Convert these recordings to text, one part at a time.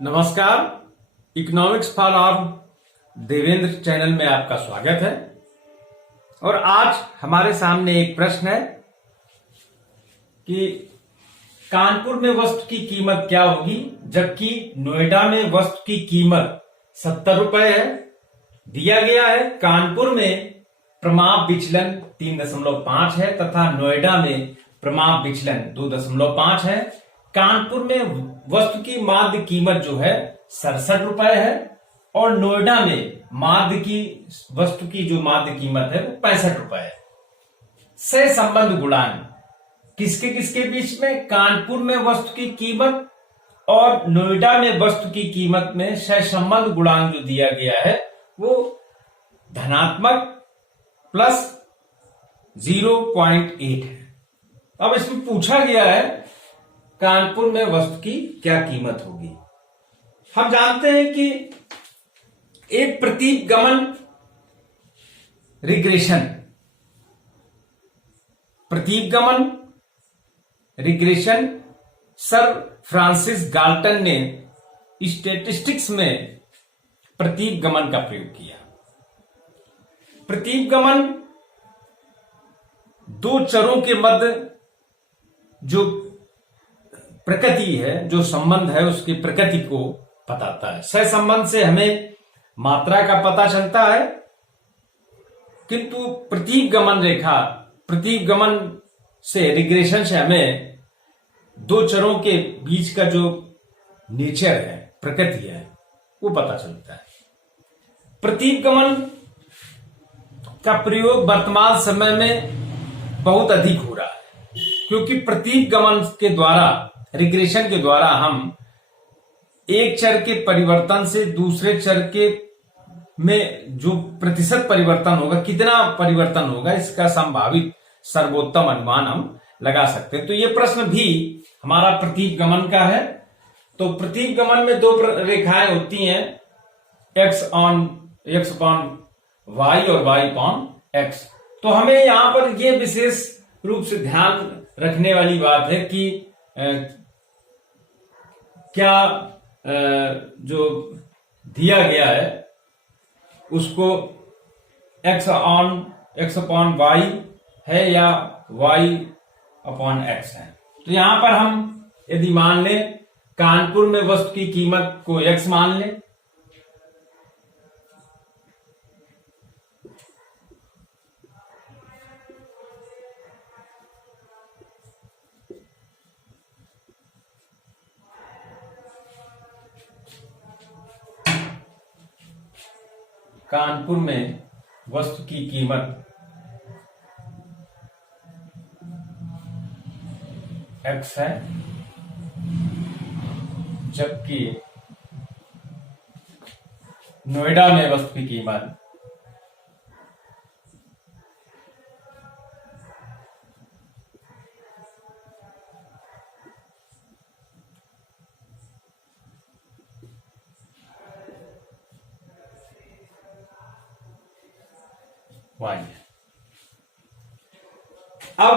नमस्कार। Economics for all Devendra channel में आपका स्वागत है। और आज हमारे सामने एक प्रश्न है कि कानपुर में वस्तु की कीमत क्या होगी जबकि नोएडा में वस्तु की कीमत 70 रुपए है। दिया गया है कानपुर में प्रमाप विचलन 3.5 है तथा नोएडा में प्रमाप विचलन 2.5 है। कानपुर में वस्तु की माध्य कीमत जो है 67 रुपए है और नोएडा में माध्य की वस्तु की जो माध्य कीमत है वो 65 रुपए है। से संबंध गुणांक किसके किसके बीच में? कानपुर में वस्तु की कीमत और नोएडा में वस्तु की कीमत में सहसंबंध गुणांक जो दिया गया है वो धनात्मक प्लस 0.8 है। अब इसमें पूछा गया है कानपुर में वस्तु की क्या कीमत होगी। हम जानते हैं कि एक प्रतीक गमन रिग्रेशन सर फ्रांसिस गाल्टन ने स्टैटिस्टिक्स में प्रतीक गमन का प्रयोग किया। प्रतीक गमन दो चरों के मध्य जो प्रकृति है, जो संबंध है, उसकी प्रकृति को बताता है। सहसंबंध से हमें मात्रा का पता चलता है, किंतु प्रतीक गमन से रिग्रेशन से हमें दो चरों के बीच का जो नेचर है, प्रकृति है, वो पता चलता है। प्रतीक गमन का प्रयोग वर्तमान समय में बहुत अधिक हो रहा है, क्योंकि प्रतीक गमन के द्वारा, रिग्रेशन के द्वारा हम एक चर के परिवर्तन से दूसरे चर के में जो प्रतिशत परिवर्तन होगा, कितना परिवर्तन होगा, इसका संभावित सर्वोत्तम अनुमान हम लगा सकते हैं। तो ये प्रश्न भी हमारा प्रतीक गमन का है। तो प्रतीक गमन में दो रेखाएं होती हैं, x अपॉन y और y अपॉन x। तो हमें यहां पर यह विशेष रूप से ध्यान रखने वाली बात है कि क्या जो दिया गया है उसको x अपॉन y है या y अपॉन x है। तो यहां पर हम यदि मान लें कानपुर में वस्तु की कीमत को x मान लें, कानपुर में वस्तु की कीमत x है जबकि नोएडा में वस्तु की कीमत y है। अब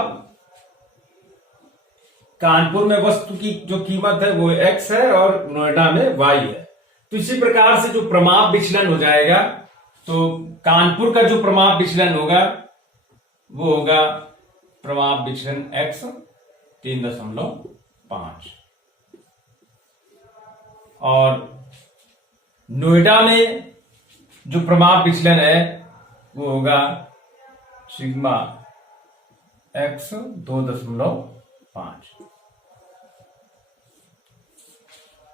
कानपुर में वस्तु की जो कीमत है वो x है और नोएडा में y है। तो इसी प्रकार से जो प्रमाप विचलन हो जाएगा, तो कानपुर का जो प्रमाप विचलन होगा वो होगा प्रमाप विचलन x 3.5 और नोएडा में जो प्रमाप विचलन है वो होगा सिग्मा x 2.5।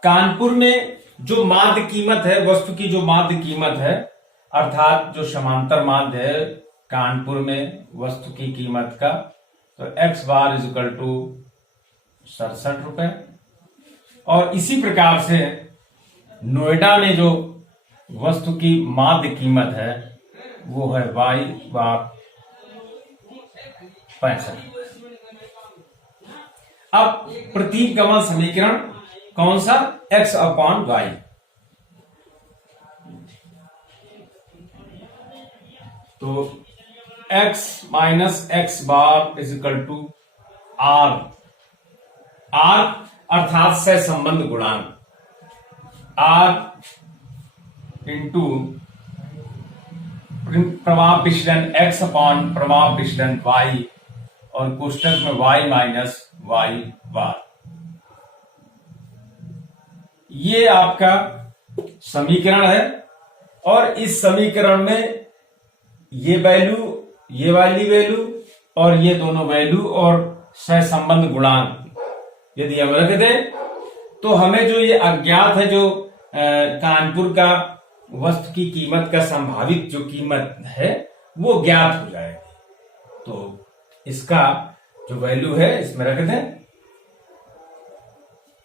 कानपुर में जो माध्य कीमत है, वस्तु की जो माध्य कीमत है, अर्थात जो समांतर माध्य है कानपुर में वस्तु की कीमत का, तो x bar is equal to 67 रुपए। और इसी प्रकार से नोएडा में जो वस्तु की माध्य कीमत है वो है y बार 65। अब प्रतीक गमन समीकरण कौन सा? x upon y। तो x minus X bar is equal to R अर्थात सहसंबंध गुणांक। R इंटू प्रवाह विचलन x अपॉन प्रवाह विचलन y और कोष्टक में y माइनस y बार। ये आपका समीकरण है और इस समीकरण में ये वैल्यू, ये वाली वैल्यू और ये दोनों वैल्यू और सहसंबंध गुणांक यदि हम रख दें तो हमें जो ये अज्ञात है, जो कानपुर का वस्तु की कीमत का संभावित जो कीमत है वो ज्ञात हो जाएगी। तो इसका जो वैल्यू है इसमें रख दें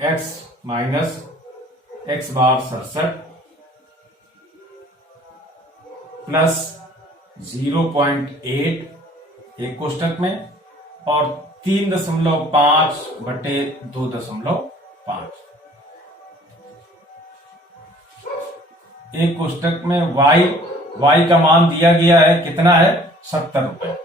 x माइनस x बार 67 प्लस 0.8 एक कोष्टक में और 3.5 बटे 2.5 एक कोष्टक में y का मान दिया गया है, कितना है 70 रुपए।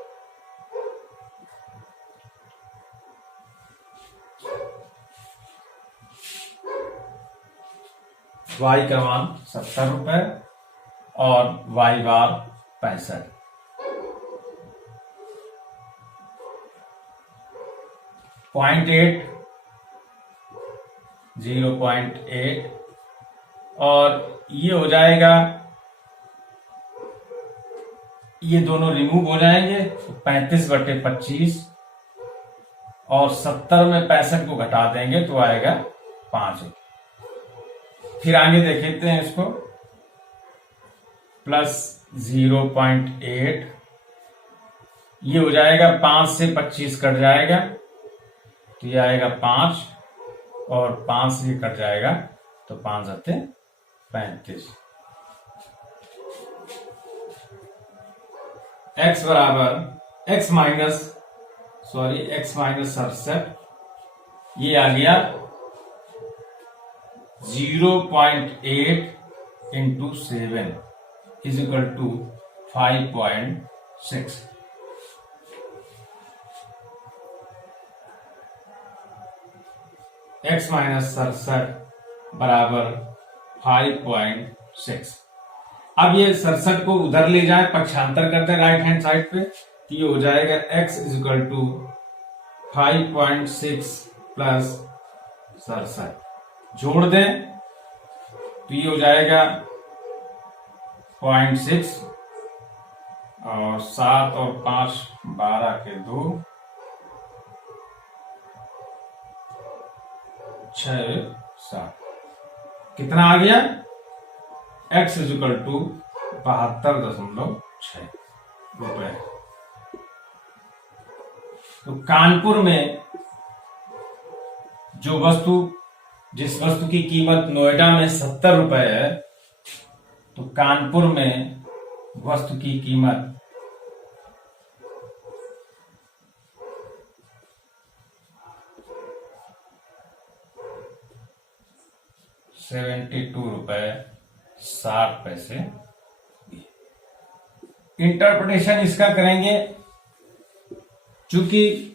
y का मान 70 रुपए और y बार 65। .8 0.8 और ये हो जाएगा, ये दोनों रिमूव हो जाएंगे, 35 बटे 25 और 70 में 65 को घटा देंगे तो आएगा 5। फिर आगे देखते हैं इसको, प्लस 0.8 ये हो जाएगा, 5 से 25 कट जाएगा तो ये आएगा 5 और 5 से कट जाएगा तो 5 आते 35। x बराबर x माइनस 67 ये आ गया 0.8 into 7 is equal to 5.6। x माइनस 67 बराबर 5.6। अब ये 67 को उधर ले जाए, पक्षांतर करते हैं राइट हैंड साइड पे, तो ये हो जाएगा x is equal to 5.6 plus 67 जोड़ दें तो ये हो जाएगा 0.6 और 7 और 5 12 के 2 6 7 कितना आ गया, x इज इक्वल टू 72.6 रुपए। तो कानपुर में जो वस्तु, जिस वस्तु की कीमत नोएडा में 70 रुपए है, तो कानपुर में वस्तु की कीमत 72 रुपए 60 पैसे। इंटरप्रिटेशन इसका करेंगे, चूंकि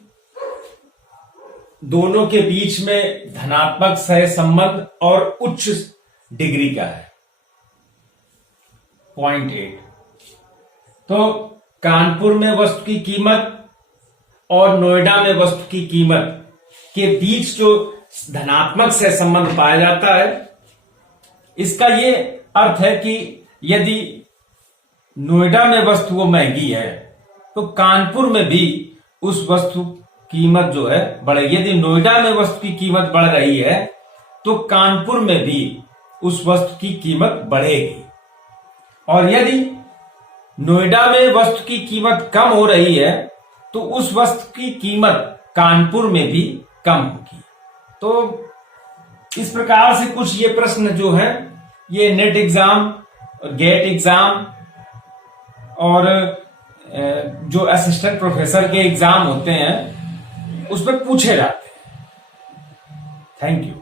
दोनों के बीच में धनात्मक सहसंबंध और उच्च डिग्री का है 0.8, तो कानपुर में वस्तु की कीमत और नोएडा में वस्तु की कीमत के बीच जो धनात्मक सहसंबंध पाया जाता है, इसका ये अर्थ है कि यदि नोएडा में वस्तु वो महंगी है तो कानपुर में भी उस वस्तु कीमत जो है बढ़ेगी। यदि नोएडा में वस्तु की कीमत बढ़ रही है तो कानपुर में भी उस वस्तु की कीमत बढ़ेगी, और यदि नोएडा में वस्तु की कीमत कम हो रही है तो उस वस्तु की कीमत कानपुर में भी कम होगी। तो इस प्रकार से कुछ ये प्रश्न जो है ये नेट एग्जाम, गेट एग्जाम और जो असिस्टेंट प्रोफेसर के एग्जाम होते हैं उसमें पूछे जाते हैं। Thank you.